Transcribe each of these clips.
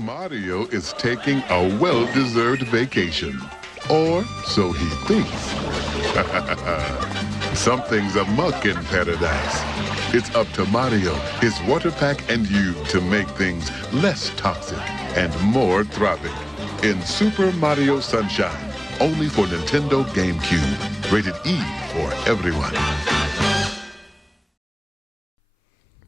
Mario is taking a well-deserved vacation. Or so he thinks. Something's amuck in paradise. It's up to Mario, his water pack, and you to make things less toxic and more tropic. In Super Mario Sunshine, only for Nintendo GameCube. Rated E for everyone.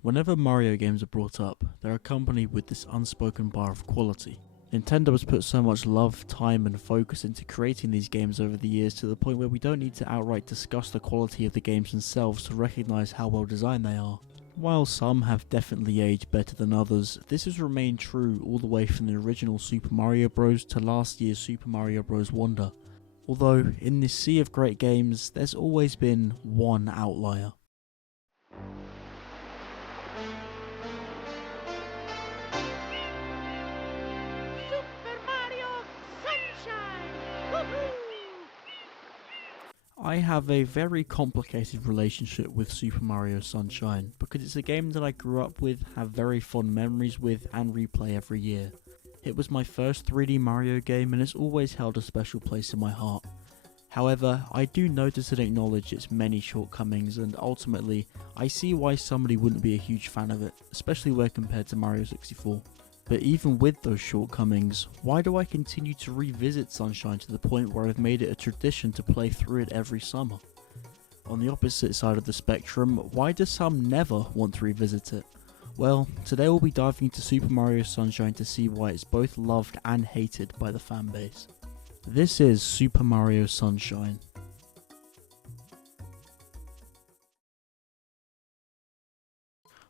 Whenever Mario games are brought up, they're accompanied with this unspoken bar of quality. Nintendo has put so much love, time and focus into creating these games over the years to the point where we don't need to outright discuss the quality of the games themselves to recognise how well designed they are. While some have definitely aged better than others, this has remained true all the way from the original Super Mario Bros. To last year's Super Mario Bros. Wonder. Although, in this sea of great games, there's always been one outlier. I have a very complicated relationship with Super Mario Sunshine because it's a game that I grew up with, have very fond memories with and replay every year. It was my first 3D Mario game and it's always held a special place in my heart. However, I do notice and acknowledge its many shortcomings and ultimately I see why somebody wouldn't be a huge fan of it, especially when compared to Mario 64. But even with those shortcomings, why do I continue to revisit Sunshine to the point where I've made it a tradition to play through it every summer? On the opposite side of the spectrum, why do some never want to revisit it? Well, today we'll be diving into Super Mario Sunshine to see why it's both loved and hated by the fanbase. This is Super Mario Sunshine.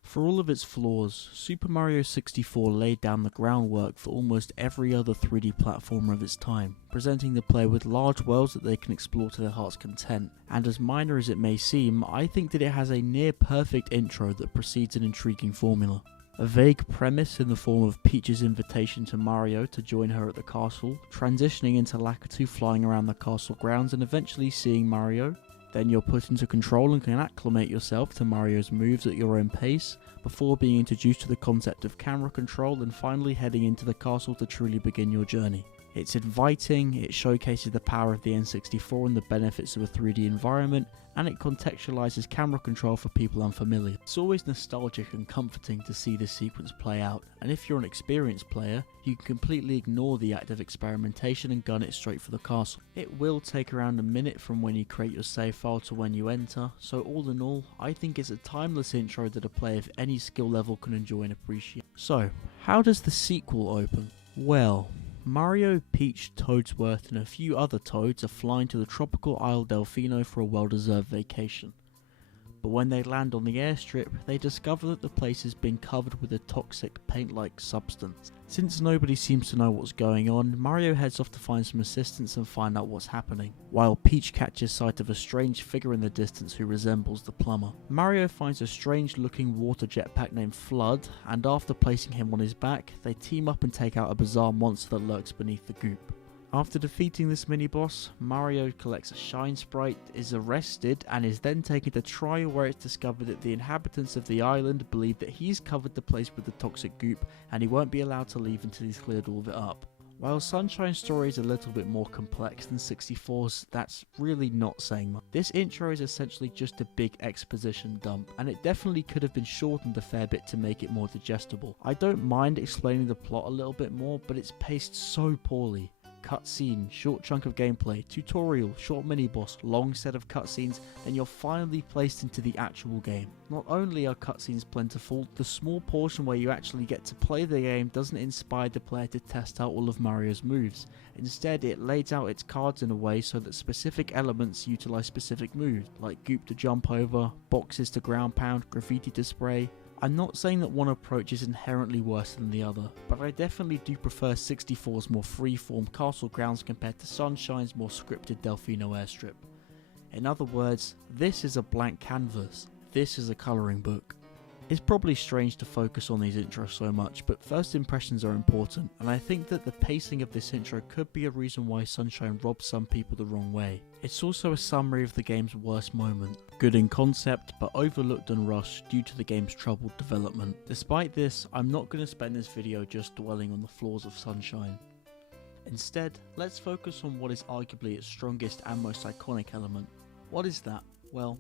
For all of its flaws, Super Mario 64 laid down the groundwork for almost every other 3D platformer of its time, presenting the player with large worlds that they can explore to their heart's content, and as minor as it may seem, I think that it has a near perfect intro that precedes an intriguing formula. A vague premise in the form of Peach's invitation to Mario to join her at the castle, transitioning into Lakitu flying around the castle grounds and eventually seeing Mario. Then you're put into control and can acclimate yourself to Mario's moves at your own pace, before being introduced to the concept of camera control and finally heading into the castle to truly begin your journey. It's inviting, it showcases the power of the N64 and the benefits of a 3D environment, and it contextualizes camera control for people unfamiliar. It's always nostalgic and comforting to see this sequence play out, and if you're an experienced player, you can completely ignore the act of experimentation and gun it straight for the castle. It will take around a minute from when you create your save file to when you enter, so all in all, I think it's a timeless intro that a player of any skill level can enjoy and appreciate. So, how does the sequel open? Well, Mario, Peach, Toadsworth and a few other Toads are flying to the tropical Isle Delfino for a well-deserved vacation. But when they land on the airstrip, they discover that the place has been covered with a toxic paint-like substance. Since nobody seems to know what's going on, Mario heads off to find some assistance and find out what's happening, while Peach catches sight of a strange figure in the distance who resembles the plumber. Mario finds a strange-looking water jetpack named Flood, and after placing him on his back, they team up and take out a bizarre monster that lurks beneath the goop. After defeating this mini-boss, Mario collects a Shine Sprite, is arrested, and is then taken to trial where it's discovered that the inhabitants of the island believe that he's covered the place with the toxic goop and he won't be allowed to leave until he's cleared all of it up. While Sunshine's story is a little bit more complex than 64's, that's really not saying much. This intro is essentially just a big exposition dump, and it definitely could have been shortened a fair bit to make it more digestible. I don't mind explaining the plot a little bit more, but it's paced so poorly. Cutscene, short chunk of gameplay, tutorial, short mini-boss, long set of cutscenes, then you're finally placed into the actual game. Not only are cutscenes plentiful, the small portion where you actually get to play the game doesn't inspire the player to test out all of Mario's moves. Instead, it lays out its cards in a way so that specific elements utilize specific moves, like goop to jump over, boxes to ground pound, graffiti to spray. I'm not saying that one approach is inherently worse than the other, but I definitely do prefer 64's more free-form castle grounds compared to Sunshine's more scripted Delfino airstrip. In other words, this is a blank canvas, this is a colouring book. It's probably strange to focus on these intros so much, but first impressions are important, and I think that the pacing of this intro could be a reason why Sunshine robs some people the wrong way. It's also a summary of the game's worst moment. Good in concept, but overlooked and rushed due to the game's troubled development. Despite this, I'm not going to spend this video just dwelling on the flaws of Sunshine. Instead, let's focus on what is arguably its strongest and most iconic element. What is that? Well,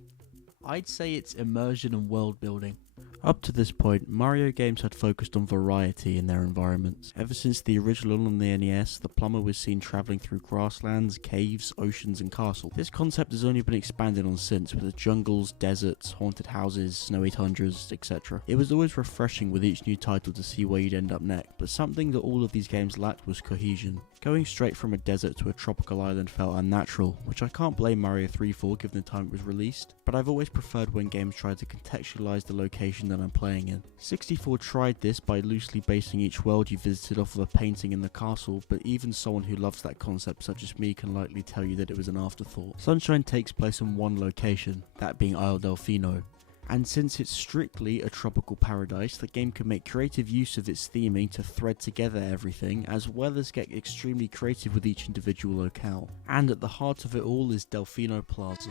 I'd say it's immersion and world building. Up to this point, Mario games had focused on variety in their environments. Ever since the original on the NES, the plumber was seen travelling through grasslands, caves, oceans and castles. This concept has only been expanded on since, with the jungles, deserts, haunted houses, snowy tundras, etc. It was always refreshing with each new title to see where you'd end up next, but something that all of these games lacked was cohesion. Going straight from a desert to a tropical island felt unnatural, which I can't blame Mario 3 for given the time it was released, but I've always preferred when games tried to contextualise the location that I'm playing in. 64 tried this by loosely basing each world you visited off of a painting in the castle, but even someone who loves that concept such as me can likely tell you that it was an afterthought. Sunshine takes place in one location, that being Isle Delfino. And since it's strictly a tropical paradise, the game can make creative use of its theming to thread together everything, as well as get extremely creative with each individual locale. And at the heart of it all is Delfino Plaza.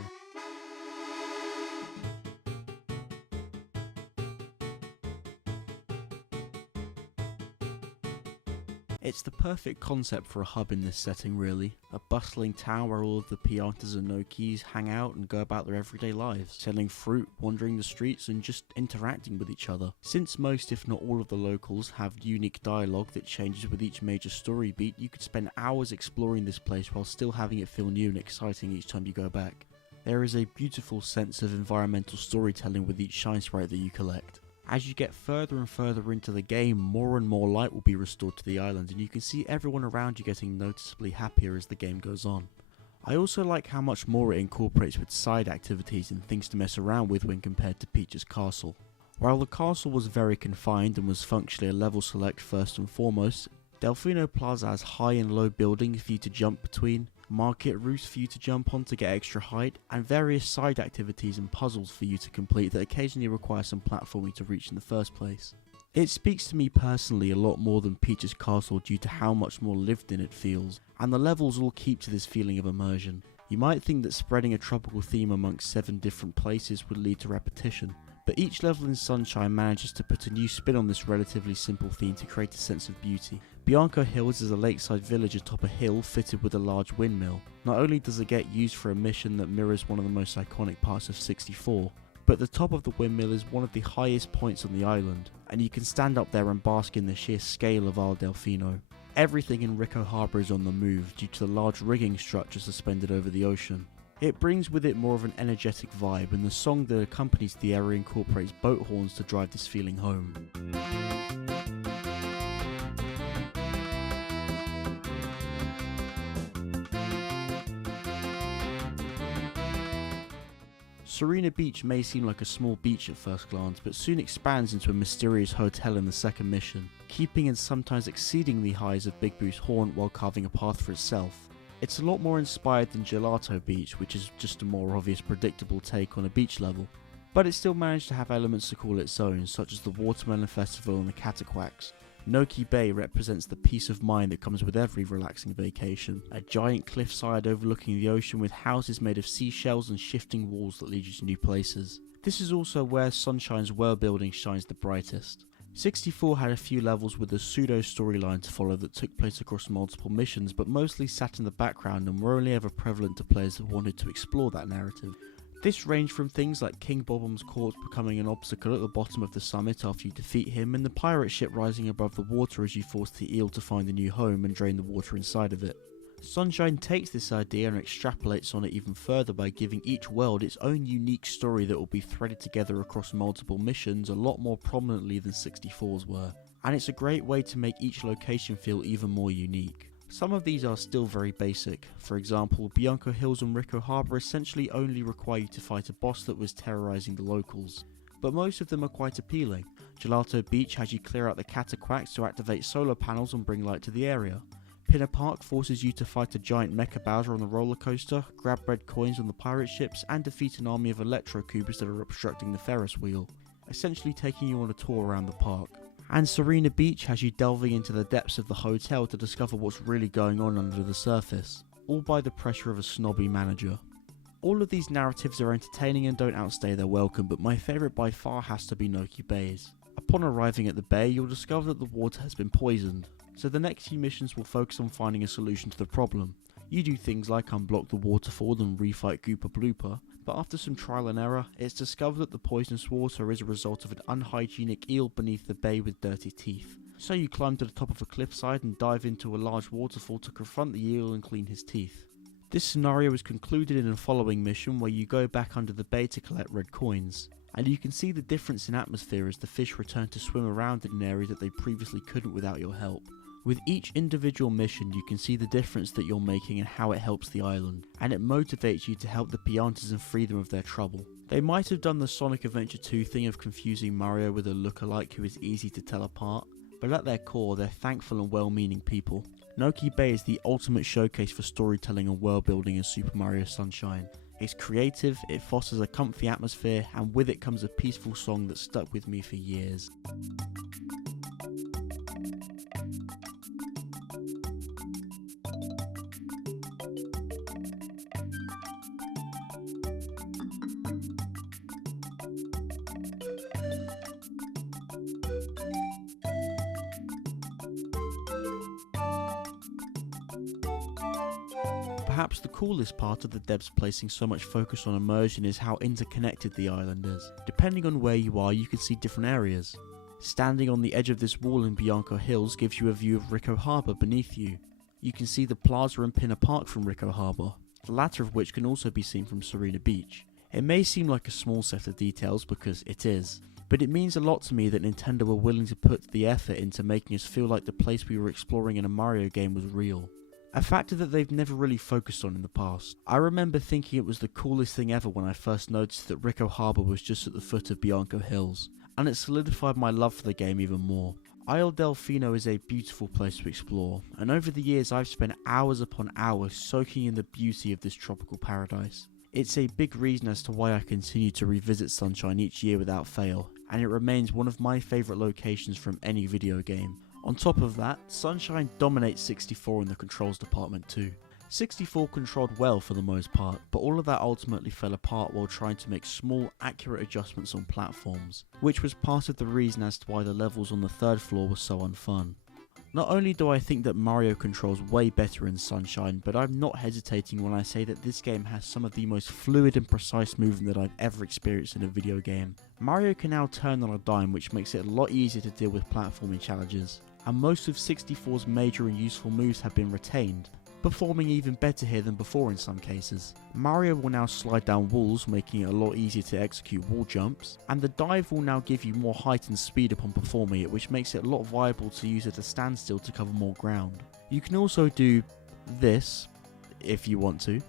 It's the perfect concept for a hub in this setting really, a bustling town where all of the piantas and no-keys hang out and go about their everyday lives, selling fruit, wandering the streets and just interacting with each other. Since most if not all of the locals have unique dialogue that changes with each major story beat, you could spend hours exploring this place while still having it feel new and exciting each time you go back. There is a beautiful sense of environmental storytelling with each shine sprite that you collect. As you get further and further into the game, more and more light will be restored to the island and you can see everyone around you getting noticeably happier as the game goes on. I also like how much more it incorporates with side activities and things to mess around with when compared to Peach's castle. While the castle was very confined and was functionally a level select first and foremost, Delfino Plaza has high and low buildings for you to jump between, market roofs for you to jump on to get extra height, and various side activities and puzzles for you to complete that occasionally require some platforming to reach in the first place. It speaks to me personally a lot more than Peach's castle due to how much more lived in it feels, and the levels all keep to this feeling of immersion. You might think that spreading a tropical theme amongst 7 different places would lead to repetition, but each level in Sunshine manages to put a new spin on this relatively simple theme to create a sense of beauty. Bianco Hills is a lakeside village atop a hill fitted with a large windmill. Not only does it get used for a mission that mirrors one of the most iconic parts of 64, but the top of the windmill is one of the highest points on the island, and you can stand up there and bask in the sheer scale of Isle Delfino. Everything in Rico Harbour is on the move due to the large rigging structure suspended over the ocean. It brings with it more of an energetic vibe, and the song that accompanies the area incorporates boat horns to drive this feeling home. Serena Beach may seem like a small beach at first glance, but soon expands into a mysterious hotel in the second mission, keeping and sometimes exceeding the highs of Big Boo's haunt while carving a path for itself. It's a lot more inspired than Gelato Beach, which is just a more obvious predictable take on a beach level, but it still managed to have elements to call its own, such as the Watermelon Festival and the Cataquacks. Noki Bay represents the peace of mind that comes with every relaxing vacation, a giant cliffside overlooking the ocean with houses made of seashells and shifting walls that lead you to new places. This is also where Sunshine's world building shines the brightest. 64 had a few levels with a pseudo storyline to follow that took place across multiple missions, but mostly sat in the background and were only ever prevalent to players that wanted to explore that narrative. This ranged from things like King Bob-omb's corpse becoming an obstacle at the bottom of the summit after you defeat him, and the pirate ship rising above the water as you force the eel to find a new home and drain the water inside of it. Sunshine takes this idea and extrapolates on it even further by giving each world its own unique story that will be threaded together across multiple missions a lot more prominently than 64's were, and it's a great way to make each location feel even more unique. Some of these are still very basic. For example, Bianco Hills and Rico Harbour essentially only require you to fight a boss that was terrorising the locals, but most of them are quite appealing. Gelato Beach has you clear out the Cataquacks to activate solar panels and bring light to the area. Pinner Park forces you to fight a giant Mecha Bowser on the roller coaster, grab red coins on the pirate ships, and defeat an army of Electro Cubers that are obstructing the Ferris wheel. essentially taking you on a tour around the park. And Serena Beach has you delving into the depths of the hotel to discover what's really going on under the surface, all by the pressure of a snobby manager. All of these narratives are entertaining and don't outstay their welcome, but my favourite by far has to be Noki Bays. Upon arriving at the bay, you'll discover that the water has been poisoned, so the next few missions will focus on finding a solution to the problem. You do things like unblock the waterfall and refight Gooper Blooper, but after some trial and error, it's discovered that the poisonous water is a result of an unhygienic eel beneath the bay with dirty teeth. So you climb to the top of a cliffside and dive into a large waterfall to confront the eel and clean his teeth. This scenario is concluded in a following mission where you go back under the bay to collect red coins, and you can see the difference in atmosphere as the fish return to swim around in an area that they previously couldn't without your help. With each individual mission you can see the difference that you're making and how it helps the island, and it motivates you to help the Piantas and free them of their trouble. They might have done the Sonic Adventure 2 thing of confusing Mario with a lookalike who is easy to tell apart, but at their core they're thankful and well-meaning people. Noki Bay is the ultimate showcase for storytelling and world building in Super Mario Sunshine. It's creative, it fosters a comfy atmosphere, and with it comes a peaceful song that stuck with me for years. Perhaps the coolest part of the devs placing so much focus on immersion is how interconnected the island is. Depending on where you are, you can see different areas. Standing on the edge of this wall in Bianco Hills gives you a view of Rico Harbour beneath you. You can see the plaza and Pinner Park from Rico Harbour, the latter of which can also be seen from Serena Beach. It may seem like a small set of details because it is, but it means a lot to me that Nintendo were willing to put the effort into making us feel like the place we were exploring in a Mario game was real. A factor that they've never really focused on in the past. I remember thinking it was the coolest thing ever when I first noticed that Rico Harbour was just at the foot of Bianco Hills, and it solidified my love for the game even more. Isle Delfino is a beautiful place to explore, and over the years I've spent hours upon hours soaking in the beauty of this tropical paradise. It's a big reason as to why I continue to revisit Sunshine each year without fail, and it remains one of my favourite locations from any video game. On top of that, Sunshine dominates 64 in the controls department too. 64 controlled well for the most part, but all of that ultimately fell apart while trying to make small, accurate adjustments on platforms, which was part of the reason as to why the levels on the third floor were so unfun. Not only do I think that Mario controls way better in Sunshine, but I'm not hesitating when I say that this game has some of the most fluid and precise movement that I've ever experienced in a video game. Mario can now turn on a dime, which makes it a lot easier to deal with platforming challenges, and most of 64's major and useful moves have been retained, performing even better here than before in some cases. Mario will now slide down walls, making it a lot easier to execute wall jumps, and the dive will now give you more height and speed upon performing it, which makes it a lot viable to use at a standstill to cover more ground. You can also do this, if you want to.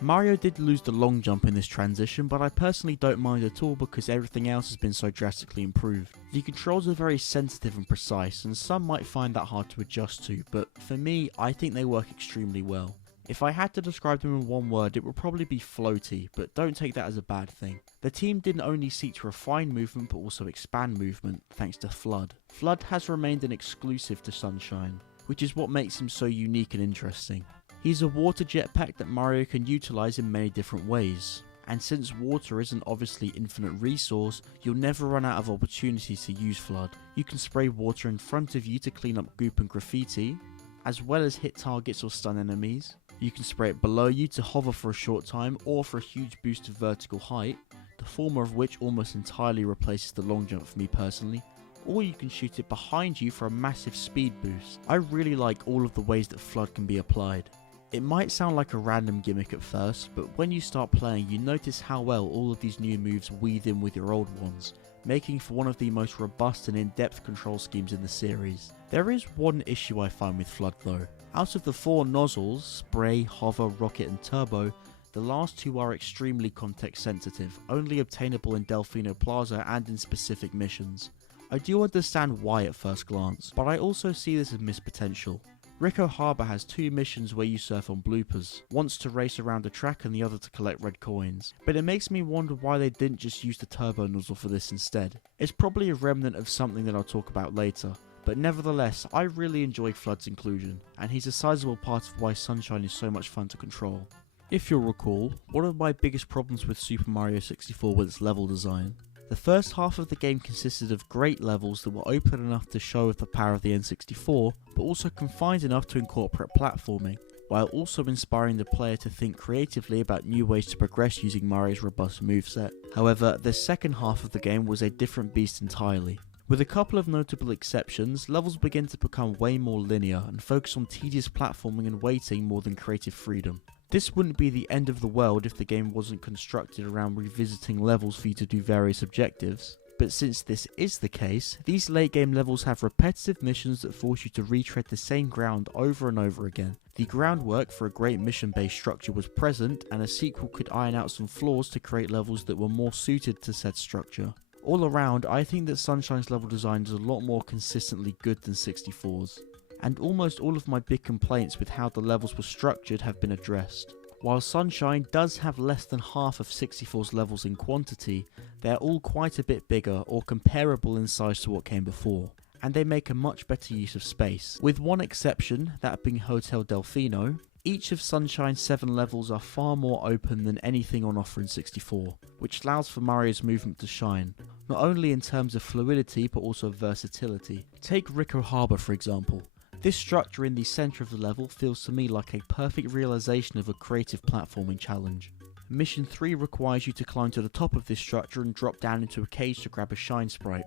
Mario did lose the long jump in this transition, but I personally don't mind at all because everything else has been so drastically improved. The controls are very sensitive and precise, and some might find that hard to adjust to, but for me, I think they work extremely well. If I had to describe them in one word, it would probably be floaty, but don't take that as a bad thing. The team didn't only seek to refine movement, but also expand movement, thanks to Flood. Flood has remained an exclusive to Sunshine, which is what makes him so unique and interesting. He's a water jetpack that Mario can utilise in many different ways, and since water is an obviously infinite resource, you'll never run out of opportunities to use Flood. You can spray water in front of you to clean up goop and graffiti, as well as hit targets or stun enemies. You can spray it below you to hover for a short time or for a huge boost of vertical height, the former of which almost entirely replaces the long jump for me personally. Or you can shoot it behind you for a massive speed boost. I really like all of the ways that Flood can be applied. It might sound like a random gimmick at first, but when you start playing you notice how well all of these new moves weave in with your old ones, making for one of the most robust and in-depth control schemes in the series. There is one issue I find with Flood though. Out of the 4 nozzles, Spray, Hover, Rocket and Turbo, the last 2 are extremely context sensitive, only obtainable in Delfino Plaza and in specific missions. I do understand why at first glance, but I also see this as missed potential. Rico Harbor has two missions where you surf on bloopers, once to race around a track and the other to collect red coins, but it makes me wonder why they didn't just use the turbo nozzle for this instead. It's probably a remnant of something that I'll talk about later, but nevertheless, I really enjoy Flood's inclusion, and he's a sizable part of why Sunshine is so much fun to control. If you'll recall, one of my biggest problems with Super Mario 64 was its level design. The first half of the game consisted of great levels that were open enough to show off the power of the N64, but also confined enough to incorporate platforming, while also inspiring the player to think creatively about new ways to progress using Mario's robust moveset. However, the second half of the game was a different beast entirely. With a couple of notable exceptions, levels begin to become way more linear and focus on tedious platforming and waiting more than creative freedom. This wouldn't be the end of the world if the game wasn't constructed around revisiting levels for you to do various objectives, but since this is the case, these late game levels have repetitive missions that force you to retread the same ground over and over again. The groundwork for a great mission based structure was present, and a sequel could iron out some flaws to create levels that were more suited to said structure. All around, I think that Sunshine's level design is a lot more consistently good than 64's. And almost all of my big complaints with how the levels were structured have been addressed. While Sunshine does have less than half of 64's levels in quantity, they're all quite a bit bigger or comparable in size to what came before, and they make a much better use of space. With one exception, that being Hotel Delfino, each of Sunshine's 7 levels are far more open than anything on offer in 64, which allows for Mario's movement to shine, not only in terms of fluidity but also versatility. Take Rico Harbor for example. This structure in the centre of the level feels to me like a perfect realisation of a creative platforming challenge. Mission 3 requires you to climb to the top of this structure and drop down into a cage to grab a shine sprite.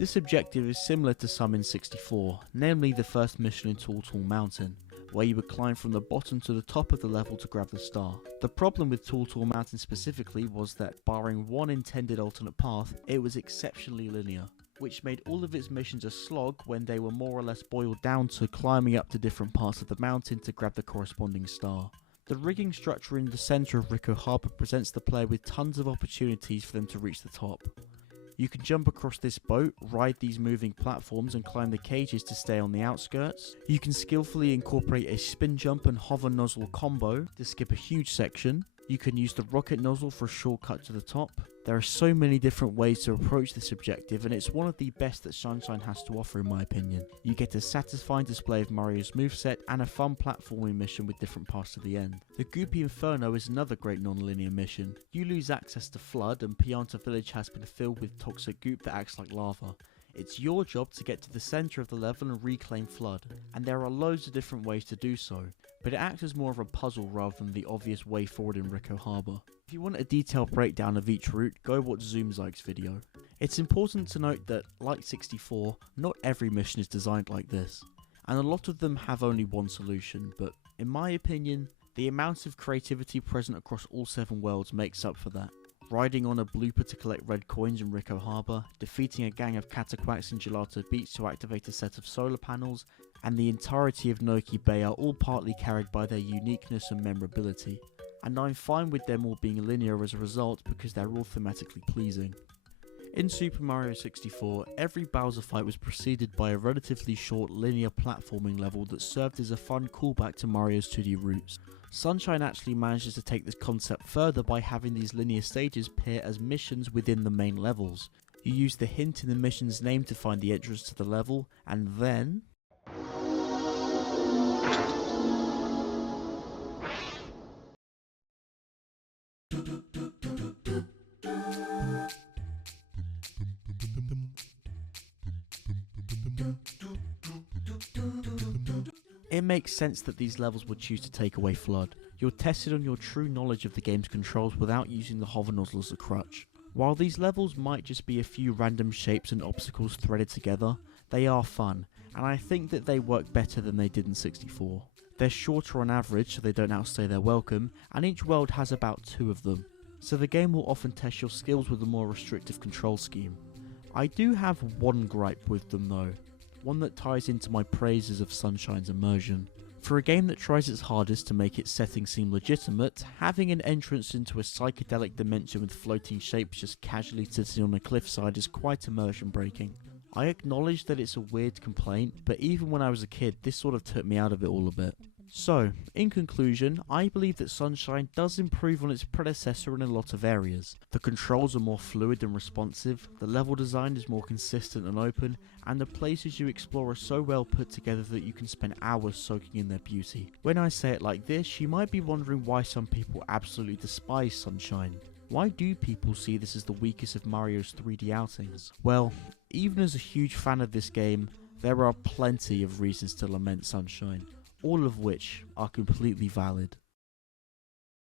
This objective is similar to some in 64, namely the first mission in Tall Tall Mountain, where you would climb from the bottom to the top of the level to grab the star. The problem with Tall Tall Mountain specifically was that, barring one intended alternate path, it was exceptionally linear, which made all of its missions a slog when they were more or less boiled down to climbing up to different parts of the mountain to grab the corresponding star. The rigging structure in the centre of Rico Harbor presents the player with tons of opportunities for them to reach the top. You can jump across this boat, ride these moving platforms and climb the cages to stay on the outskirts. You can skillfully incorporate a spin jump and hover nozzle combo to skip a huge section. You can use the rocket nozzle for a shortcut to the top. There are so many different ways to approach this objective, and it's one of the best that Sunshine has to offer in my opinion. You get a satisfying display of Mario's moveset and a fun platforming mission with different paths to the end. The Goopy Inferno is another great non-linear mission. You lose access to Flood, and Pianta Village has been filled with toxic goop that acts like lava. It's your job to get to the centre of the level and reclaim Flood, and there are loads of different ways to do so, but it acts as more of a puzzle rather than the obvious way forward in Rico Harbor. If you want a detailed breakdown of each route, go watch Zoomzyke's video. It's important to note that, like 64, not every mission is designed like this, and a lot of them have only one solution, but in my opinion, the amount of creativity present across all 7 worlds makes up for that. Riding on a blooper to collect red coins in Rico Harbor, defeating a gang of cataquacks in Gelato Beach to activate a set of solar panels, and the entirety of Noki Bay are all partly carried by their uniqueness and memorability, and I'm fine with them all being linear as a result because they're all thematically pleasing. In Super Mario 64, every Bowser fight was preceded by a relatively short linear platforming level that served as a fun callback to Mario's 2D roots. Sunshine actually manages to take this concept further by having these linear stages appear as missions within the main levels. You use the hint in the mission's name to find the entrance to the level, and then it makes sense that these levels would choose to take away Flood. You're tested on your true knowledge of the game's controls without using the hover nozzle as a crutch. While these levels might just be a few random shapes and obstacles threaded together, they are fun, and I think that they work better than they did in 64. They're shorter on average so they don't outstay their welcome, and each world has about 2 of them, so the game will often test your skills with a more restrictive control scheme. I do have one gripe with them though, one that ties into my praises of Sunshine's immersion. For a game that tries its hardest to make its setting seem legitimate, having an entrance into a psychedelic dimension with floating shapes just casually sitting on a cliffside is quite immersion breaking. I acknowledge that it's a weird complaint, but even when I was a kid, this sort of took me out of it all a bit. So, in conclusion, I believe that Sunshine does improve on its predecessor in a lot of areas. The controls are more fluid and responsive, the level design is more consistent and open, and the places you explore are so well put together that you can spend hours soaking in their beauty. When I say it like this, you might be wondering why some people absolutely despise Sunshine. Why do people see this as the weakest of Mario's 3D outings? Well, even as a huge fan of this game, there are plenty of reasons to lament Sunshine, all of which are completely valid.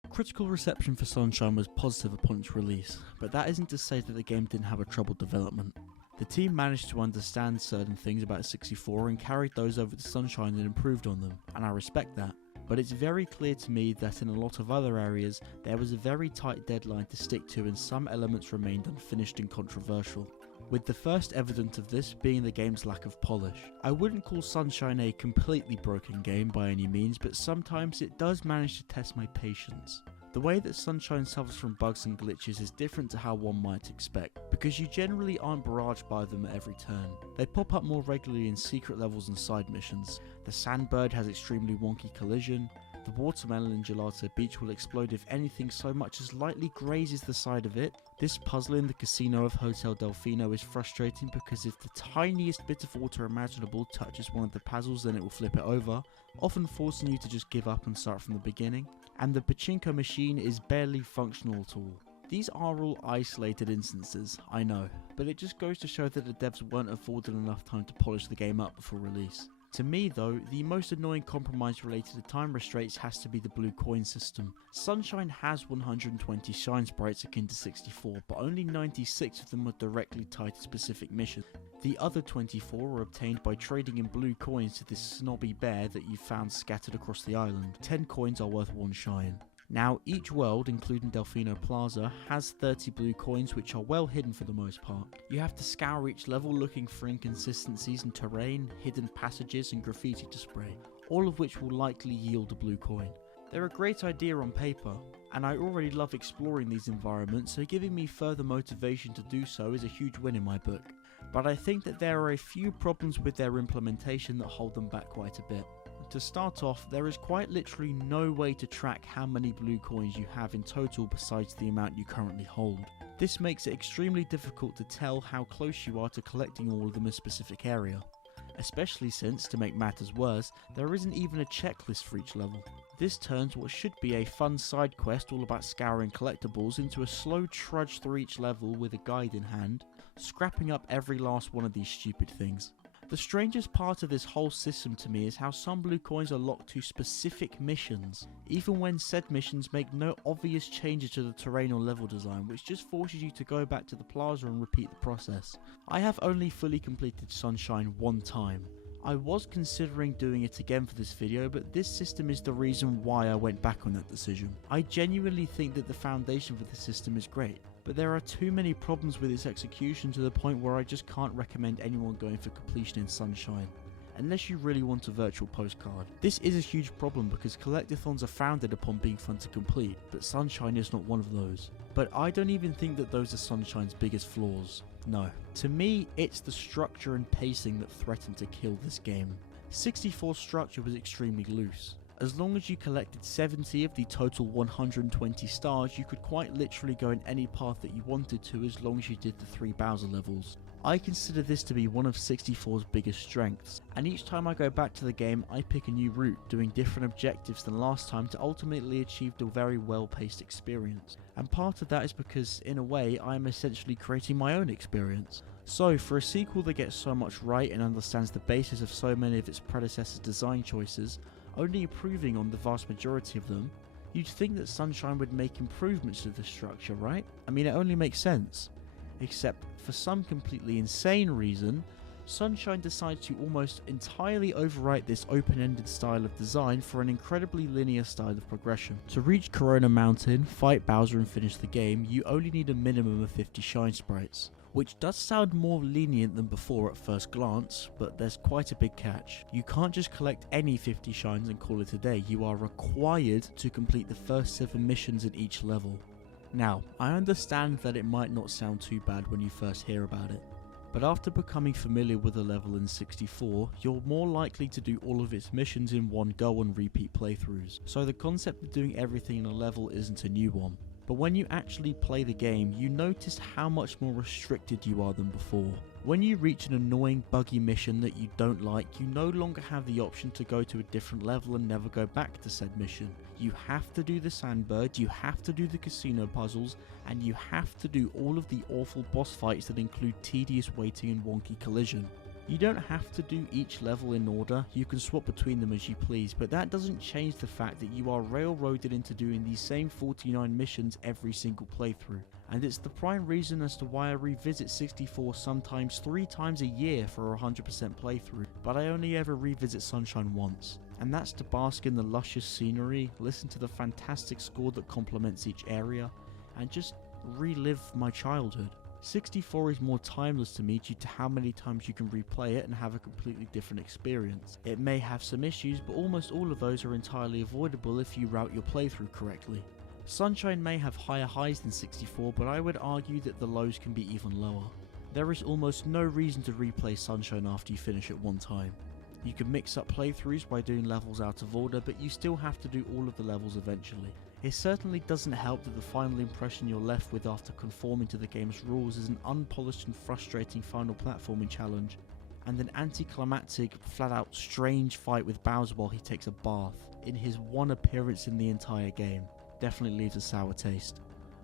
Critical reception for Sunshine was positive upon its release, but that isn't to say that the game didn't have a troubled development. The team managed to understand certain things about 64 and carried those over to Sunshine and improved on them, and I respect that. But it's very clear to me that in a lot of other areas, there was a very tight deadline to stick to and some elements remained unfinished and controversial, with the first evidence of this being the game's lack of polish. I wouldn't call Sunshine a completely broken game by any means, but sometimes it does manage to test my patience. The way that Sunshine suffers from bugs and glitches is different to how one might expect, because you generally aren't barraged by them at every turn. They pop up more regularly in secret levels and side missions. The Sandbird has extremely wonky collision. The watermelon in Gelato Beach will explode if anything so much as lightly grazes the side of it. This puzzle in the casino of Hotel Delfino is frustrating because if the tiniest bit of water imaginable touches one of the puzzles, then it will flip it over, often forcing you to just give up and start from the beginning. And the pachinko machine is barely functional at all. These are all isolated instances, I know, but it just goes to show that the devs weren't afforded enough time to polish the game up before release. To me though, the most annoying compromise related to time restraints has to be the blue coin system. Sunshine has 120 shine sprites akin to 64, but only 96 of them are directly tied to specific missions. The other 24 are obtained by trading in blue coins to this snobby bear that you found scattered across the island. 10 coins are worth 1 shine. Now, each world, including Delfino Plaza, has 30 blue coins which are well hidden for the most part. You have to scour each level looking for inconsistencies in terrain, hidden passages and graffiti to spray, all of which will likely yield a blue coin. They're a great idea on paper, and I already love exploring these environments, so giving me further motivation to do so is a huge win in my book. But I think that there are a few problems with their implementation that hold them back quite a bit. To start off, there is quite literally no way to track how many blue coins you have in total besides the amount you currently hold. This makes it extremely difficult to tell how close you are to collecting all of them in a specific area. Especially since, to make matters worse, there isn't even a checklist for each level. This turns what should be a fun side quest all about scouring collectibles into a slow trudge through each level with a guide in hand, scrapping up every last one of these stupid things. The strangest part of this whole system to me is how some blue coins are locked to specific missions, even when said missions make no obvious changes to the terrain or level design, which just forces you to go back to the plaza and repeat the process. I have only fully completed Sunshine one time. I was considering doing it again for this video, but this system is the reason why I went back on that decision. I genuinely think that the foundation for the system is great, but there are too many problems with its execution to the point where I just can't recommend anyone going for completion in Sunshine, unless you really want a virtual postcard. This is a huge problem because collectathons are founded upon being fun to complete, but Sunshine is not one of those. But I don't even think that those are Sunshine's biggest flaws. No. To me, it's the structure and pacing that threaten to kill this game. 64's structure was extremely loose. As long as you collected 70 of the total 120 stars, you could quite literally go in any path that you wanted to as long as you did the 3 Bowser levels. I consider this to be one of 64's biggest strengths, and each time I go back to the game I pick a new route, doing different objectives than last time to ultimately achieve a very well paced experience. And part of that is because, in a way, I am essentially creating my own experience. So, for a sequel that gets so much right and understands the basis of so many of its predecessors' design choices, only improving on the vast majority of them, you'd think that Sunshine would make improvements to the structure, right? I mean, it only makes sense. Except, for some completely insane reason, Sunshine decides to almost entirely overwrite this open-ended style of design for an incredibly linear style of progression. To reach Corona Mountain, fight Bowser and finish the game, you only need a minimum of 50 shine sprites. Which does sound more lenient than before at first glance, but there's quite a big catch. You can't just collect any 50 shines and call it a day, you are required to complete the first 7 missions in each level. Now, I understand that it might not sound too bad when you first hear about it, But after becoming familiar with a level in 64, you're more likely to do all of its missions in one go and repeat playthroughs, so the concept of doing everything in a level isn't a new one. But when you actually play the game, you notice how much more restricted you are than before. When you reach an annoying buggy mission that you don't like, you no longer have the option to go to a different level and never go back to said mission. You have to do the sandbird, you have to do the casino puzzles, and you have to do all of the awful boss fights that include tedious waiting and wonky collision. You don't have to do each level in order, you can swap between them as you please, but that doesn't change the fact that you are railroaded into doing these same 49 missions every single playthrough. And it's the prime reason as to why I revisit 64 sometimes 3 times a year for a 100% playthrough, but I only ever revisit Sunshine once. And that's to bask in the luscious scenery, listen to the fantastic score that complements each area, and just relive my childhood. 64 is more timeless to me due to how many times you can replay it and have a completely different experience. It may have some issues, but almost all of those are entirely avoidable if you route your playthrough correctly. Sunshine may have higher highs than 64, but I would argue that the lows can be even lower. There is almost no reason to replay Sunshine after you finish it one time. You can mix up playthroughs by doing levels out of order, but you still have to do all of the levels eventually. It certainly doesn't help that the final impression you're left with after conforming to the game's rules is an unpolished and frustrating final platforming challenge, and an anticlimactic, flat-out strange fight with Bowser while he takes a bath, in his one appearance in the entire game. Definitely leaves a sour taste.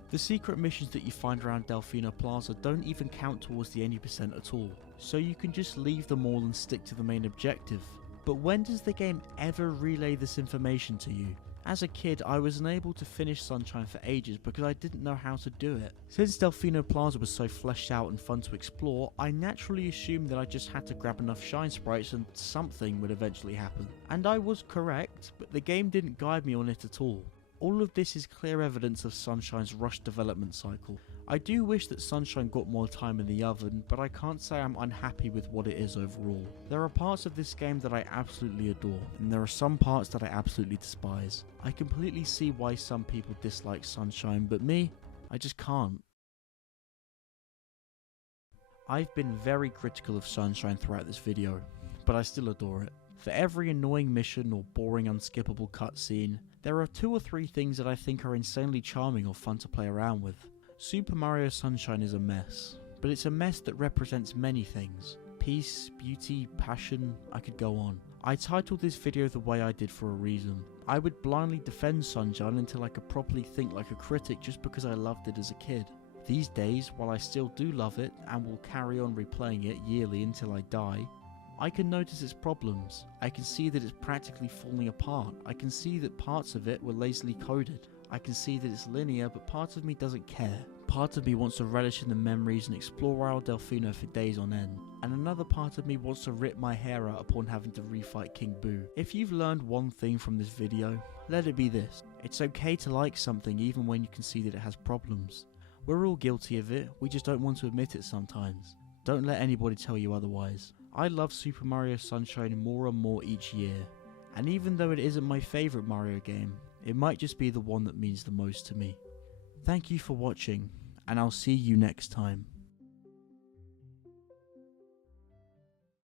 The secret missions that you find around Delfino Plaza don't even count towards the 80% at all, so you can just leave them all and stick to the main objective. But when does the game ever relay this information to you? As a kid, I was unable to finish Sunshine for ages because I didn't know how to do it. Since Delfino Plaza was so fleshed out and fun to explore, I naturally assumed that I just had to grab enough shine sprites and something would eventually happen. And I was correct, but the game didn't guide me on it at all. All of this is clear evidence of Sunshine's rushed development cycle. I do wish that Sunshine got more time in the oven, but I can't say I'm unhappy with what it is overall. There are parts of this game that I absolutely adore, and there are some parts that I absolutely despise. I completely see why some people dislike Sunshine, but me, I just can't. I've been very critical of Sunshine throughout this video, but I still adore it. For every annoying mission or boring unskippable cutscene, there are 2 or 3 things that I think are insanely charming or fun to play around with. Super Mario Sunshine is a mess, but it's a mess that represents many things. Peace, beauty, passion, I could go on. I titled this video the way I did for a reason. I would blindly defend Sunshine until I could properly think like a critic just because I loved it as a kid. These days, while I still do love it and will carry on replaying it yearly until I die, I can notice its problems. I can see that it's practically falling apart. I can see that parts of it were lazily coded. I can see that it's linear, but part of me doesn't care. Part of me wants to relish in the memories and explore Isle Delfino for days on end. And another part of me wants to rip my hair out upon having to refight King Boo. If you've learned one thing from this video, let it be this. It's okay to like something even when you can see that it has problems. We're all guilty of it, we just don't want to admit it sometimes. Don't let anybody tell you otherwise. I love Super Mario Sunshine more and more each year, and even though it isn't my favourite Mario game, it might just be the one that means the most to me. Thank you for watching, and I'll see you next time.